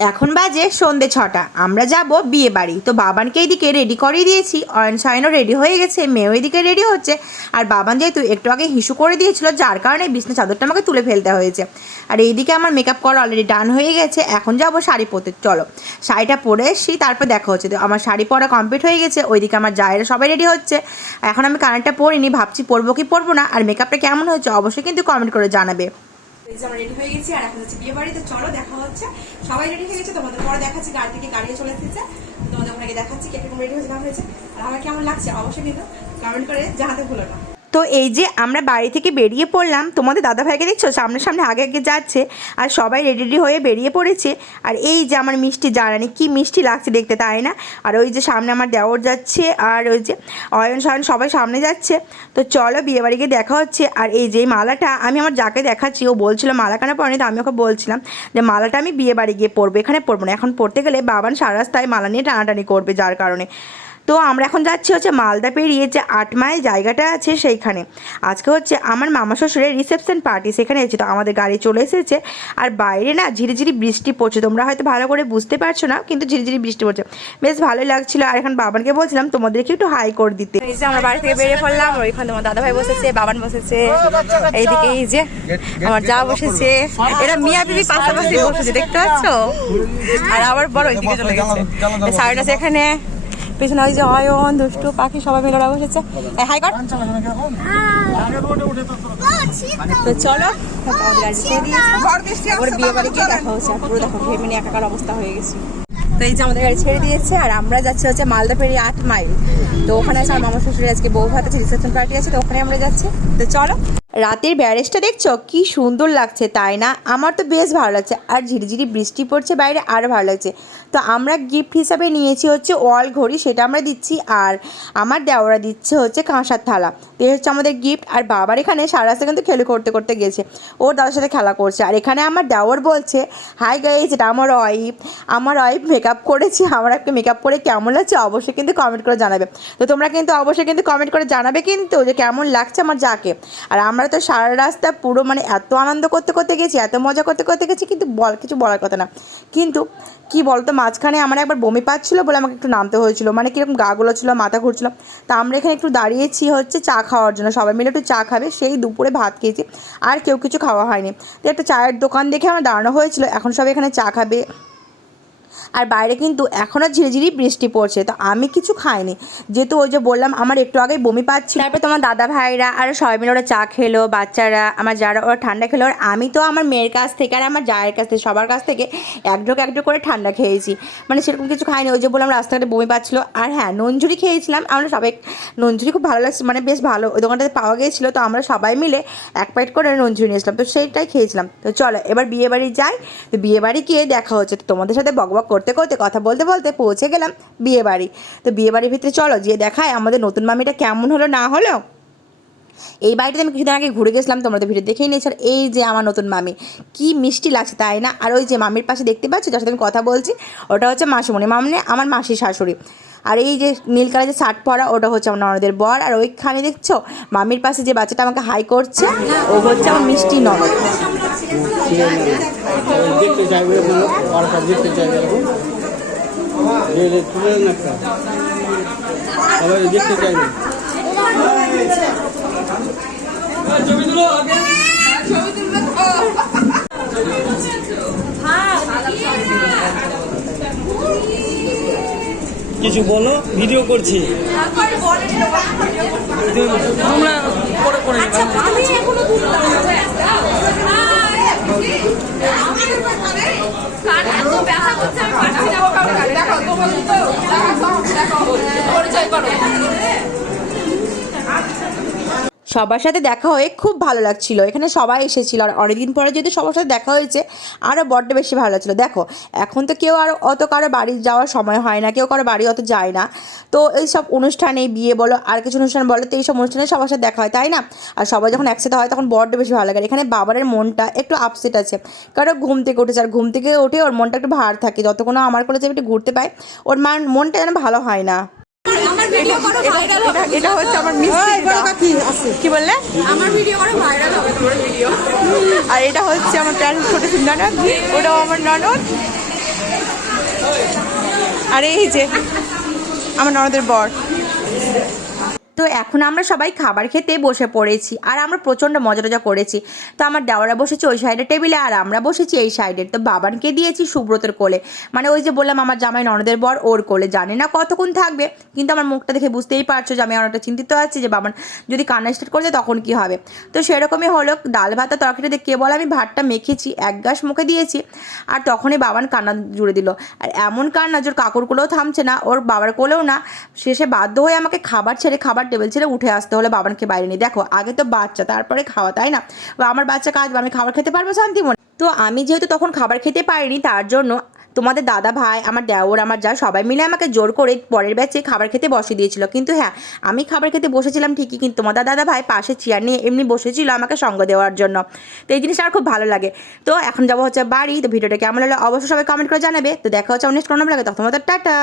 এখন বাজে সন্ধ্যে 6টা। আমরা যাব বিয়ে বাড়ি। তো বাবানকে এইদিকে রেডি করিয়ে দিয়েছি, অয়ন সায়নও রেডি হয়ে গেছে, মেয়েও এদিকে রেডি হচ্ছে। আর বাবান যেহেতু একটু আগে হিসু করে দিয়েছিল, যার কারণে বিছনা চাদরটা আমাকে তুলে ফেলতে হয়েছে। আর এইদিকে আমার মেকআপ করা অলরেডি ডান হয়ে গেছে। এখন যাব শাড়ি পরতে। চলো শাড়িটা পরে এসছি, তারপর দেখা হচ্ছে। তো আমার শাড়ি পরা কমপ্লিট হয়ে গেছে। ওইদিকে আমার জায়েরা সবাই রেডি হচ্ছে। এখন আমি কানেরটা পরিনি, ভাবছি পরবো কি পরবো না। আর মেকআপটা কেমন হয়েছে অবশ্যই কিন্তু কমেন্ট করে জানাবে। আমরা রেডি হয়ে গেছি আর এখন হচ্ছে বিয়ে বাড়িতে। চলো দেখা হচ্ছে। সবাই রেডি হয়ে গেছে, তোমাদের পরে দেখাচ্ছি। গাড়ি থেকে গাড়িও চলে এসেছে, তোমাদের ওখানে দেখাচ্ছি কে কিরকম রেডি হয়েছে না হয়েছে আর আমার কেমন লাগছে অবশ্যই কিন্তু কমেন্ট করে জানাতে ভুলো না। তো এই যে আমরা বাড়ি থেকে বেরিয়ে পড়লাম, তোমাদের দাদাভাইকে দেখছো সামনে সামনে আগে আগে যাচ্ছে আর সবাই রেডি রেডি হয়ে বেরিয়ে পড়েছে। আর এই যে আমার মিষ্টি জারানি, কি মিষ্টি লাগছে দেখতে, তাই না? আর ওই যে সামনে আমার দেওর যাচ্ছে আর ওই যে অয়ন সায়ন সবাই সামনে যাচ্ছে। তো চলো বিয়েবাড়িকে দেখা হচ্ছে। আর এই যে মালাটা আমি আমার যাকে দেখাচ্ছি, ও বলছিল মালা কেন পড়েনি, তো আমি ওকে বলছিলাম যে মালাটা আমি বিয়ে বাড়ি গিয়ে পরবো, এখানে পরবো না। এখন পড়তে গেলে বাবান সারা রাস্তায় মালা নিয়ে টানাটানি করবে, যার কারণে। তো আমরা এখন যাচ্ছি হচ্ছে মালদা পেরিয়ে যে 8 মাইল জায়গাটা আছে সেইখানে। আজকে হচ্ছে আমার মামা শ্বশুরের রিসেপশন পার্টি, সেখানে এসেছি। তো আমাদের গাড়ি চলে এসেছে আর বাইরে না ঝিরিঝিরি বৃষ্টি পড়ছে, তোমরা হয়তো ভালো করে বুঝতে পারছো না, কিন্তু ঝিরিঝিরি বৃষ্টি পড়ছে, বেশ ভালোই লাগছিল। আর এখন বাবানকে বলছিলাম তোমাদেরকে একটু হাই করে দিতে। এই যে আমরা বাড়ি থেকে বেরিয়ে পড়লাম, ওইখানে তোমার দাদাভাই বসেছে, বাবান বসেছে, এইদিকে এই যে আমার যা বসেছে, এরা মিয়া বিবি পাশাপাশি বসেছে, দেখতে পাচ্ছ? আর আবার বড় ওইদিকে চলে গেছে, সাইড আছে এখানে পেছনে ওই যে অয়ন দুষ্টু পাখি সবাই মিলে ওরা বসেছে। হাই কর। তো চলো বিয়ে বাড়ি গিয়ে দেখা হচ্ছে। পুরো দেখো ফ্যামিলি একাকার অবস্থা হয়ে গেছে। তো এই যে আমাদের গাড়ি ছেড়ে দিয়েছে আর আমরা যাচ্ছি হচ্ছে মালদা পেরিয়ে 8 মাইল। তো ওখানে আছে আমার মামা শ্বশুরের আজকে বউ ভাত আছে, রিসেপশন পার্টি আছে, তো ওখানে আমরা যাচ্ছি। তো চলো। রাতের ব্যারেজটা দেখছো কি সুন্দর লাগছে, তাই না? আমার তো বেশ ভালো লাগছে। আর ঝিরিঝিরি বৃষ্টি পড়ছে বাইরে, আরও ভালো লাগছে। তো আমরা গিফট হিসাবে নিয়েছি হচ্ছে ওয়াল ঘড়ি, সেটা আমরা দিচ্ছি। আর আমার দেওরা দিচ্ছে হচ্ছে কাঁসার থালা। তো এই হচ্ছে আমাদের গিফট। আর বাবার এখানে সারা রাস্তা কিন্তু খেলে করতে করতে গেছে, ওর দাদার সাথে খেলা করছে। আর এখানে আমার দেওর বলছে হাই গাইস, এটা আমার ওয়াইফ মেকআপ করেছি, আমার একটা মেকআপ করে কেমন লাগছে অবশ্যই কিন্তু কমেন্ট করে জানাবে। তো তোমরা কিন্তু অবশ্যই কিন্তু কমেন্ট করে জানাবে কিন্তু যে কেমন লাগছে আমার যাকে। আর আমরা তো সারা রাস্তা পুরো মানে এত আনন্দ করতে করতে গেছি, এত মজা করতে করতে গেছি, কিন্তু কিছু বলার কথা না। কিন্তু কি বলতো, মাঝখানে আমার একবার বমি পাচ্ছিলো বলে আমাকে একটু নামতে হয়েছিল, মানে কীরকম গা গুলোচ্ছিলো, মাথা ঘুরছিলো। তা আমরা এখানে একটু দাঁড়িয়েছি হচ্ছে চা খাওয়ার জন্য, সবাই মিলে একটু চা খাবে। সেই দুপুরে ভাত খেয়েছি, আর কেউ কিছু খাওয়া হয়নি। তো একটা চায়ের দোকান দেখে আমার দাঁড়ানো হয়েছিল, এখন সবাই এখানে চা খাবে। আর বাইরে কিন্তু এখনও ঝিরিঝিরি বৃষ্টি পড়ছে। তো আমি কিছু খাইনি, যেহেতু ওই যে বললাম আমার একটু আগেই বমি পাচ্ছি। তারপরে তোমার দাদা ভাইরা আর সবাই মিলে ওরা চা খেলো, বাচ্চারা আমার যারা ওরা ঠান্ডা খেলো। আর আমি তো আমার মেয়ের কাছ থেকে আর আমার জায়ের কাছ থেকে সবার কাছ থেকে এক ঢোক করে ঠান্ডা খেয়েছি, মানে সেরকম কিছু খাইনি। ওই যে বললাম রাস্তাঘাটে বমি পাচ্ছিলো। আর হ্যাঁ, নঞ্জুরি খেয়েছিলাম। আমরা সবাই নঞ্জুরি খুব ভালো লাগছে, মানে বেশ ভালো, ওই দোকানটাতে পাওয়া গিয়েছিলো। তো আমরা সবাই মিলে এক প্লেট করে নঞ্জুরি নিয়েছিলাম, তো সেইটাই খেয়েছিলাম। তো চলো এবার বিয়ে বাড়ি যাই। তো বিয়ে বাড়ি গিয়ে দেখা হচ্ছে। তো তোমাদের সাথে বকবক করতে করতে কথা বলতে বলতে পৌঁছে গেলাম বিয়ে বাড়ি। তো বিয়ে বাড়ির ভিতরে চলো যে দেখায় আমাদের নতুন মামিটা কেমন হলো না হলো। এই বাড়িটাতে আমি কিছুদিন আগে ঘুরে গেছিলাম, তোমরা তো ভিডিও দেখেই নিয়েছো। আর এই যে আমার নতুন মামি, কি মিষ্টি লাগছে, তাই না? আর ওই যে মামির পাশে দেখতে পাচ্ছ যার সাথে আমি কথা বলছি, ওটা হচ্ছে মাসিমণি, মানে আমার মাসির শাশুড়ি। আর এই যে নীল কালার যে শার্ট পরা, ওটা হচ্ছে আমার ননদের বর। আর ওইখানে দেখছো মামির পাশে যে বাচ্চাটা আমাকে হাই করছে, ও হচ্ছে আমার মিষ্টি ননদ। কিছু বলো, ভিডিও করছি। সবার সাথে দেখা হয়ে খুব ভালো লাগছিল, এখানে সবাই এসেছিলো। আর অনেকদিন পরে যেহেতু সবার সাথে দেখা হয়েছে, আরও বড্ড বেশি ভালো লাগছিলো। দেখো এখন তো কেউ আর অত কারো বাড়ি যাওয়ার সময় হয় না, কেউ কারো বাড়ি অত যায় না। তো এইসব অনুষ্ঠানে, বিয়ে বলো আর কিছু অনুষ্ঠান বলো, তো এইসব অনুষ্ঠানে সবার সাথে দেখা হয়, তাই না? আর সবাই যখন একসাথে হয় তখন বড্ড বেশি ভালো লাগে। এখানে বাবারের মনটা একটু আপসেট আছে, কারণ ঘুম থেকে উঠেছে। আর ঘুম থেকে উঠে ওর মনটা একটু ভার থাকে, যতক্ষণ আমার কোলে একটু ঘুরতে পায় ওর মনটা যেন ভালো হয় না। এটা হচ্ছে আমার মিষ্টি, কি বললে? আমার ভিডিও করে ভাইরাল হবে তোমার ভিডিও। আর এটা হচ্ছে আমার ছোট ননদ, ওটাও আমার ননদ। আর এই যে আমার ননদের বর। তো এখন আমরা সবাই খাবার খেতে বসে পড়েছি আর আমরা প্রচণ্ড মজা টজা করেছি। তো আমার দেওয়ারা বসেছে ওই সাইডের টেবিলে আর আমরা বসেছি এই সাইডের। তো বাবানকে দিয়েছি সুব্রতের কোলে, মানে ওই যে বললাম আমার জামাই ননদের বর ওর কোলে। জানি না কতক্ষণ থাকবে, কিন্তু আমার মুখটা দেখে বুঝতেই পারছো যে আমি অনেকটা চিন্তিত আছি যে বাবান যদি কান্না স্টার্ট করে দেয় তখন কী হবে। তো সেরকমই হলো, ডাল ভাত আর তরকারিতে কেবল আমি ভাতটা মেখেছি, এক গাছ মুখে দিয়েছি আর তখনই বাবান কান্না জুড়ে দিল। আর এমন কান্না যে ওর কাকুর কোলেও থামছে না, ওর বাবার কোলেও না। শেষে বাধ্য হয়ে আমাকে খাবার টেবিল ছেড়ে উঠে আসতে হলে বাবানকে বাইরে নিয়ে। দেখো আগে তো বাচ্চা তারপরে খাওয়া, তাই না? বা আমার বাচ্চা কাজ, আমি খাবার খেতে পারবো শান্তি মনে? তো আমি যেহেতু তখন খাবার খেতে পারিনি, তার জন্য তোমাদের দাদা ভাই, আমার দেওর, আমার যা সবাই মিলে আমাকে জোর করে পরের ব্যাচে খাবার খেতে বসিয়ে দিয়েছিল। কিন্তু হ্যাঁ, আমি খাবার খেতে বসেছিলাম ঠিকই, কিন্তু তোমাদের দাদা ভাই পাশে চেয়ার নিয়ে এমনি বসেছিল আমাকে সঙ্গ দেওয়ার জন্য। তো এই জিনিসটা আমার খুব ভালো লাগে। তো এখন যাবো হচ্ছে বাড়ি। তো ভিডিওটা কেমন হলো অবশ্যই সবাই কমেন্ট করে জানাবে। তো দেখা হচ্ছে নেক্সট কোনো লাগে, তখন টাটা।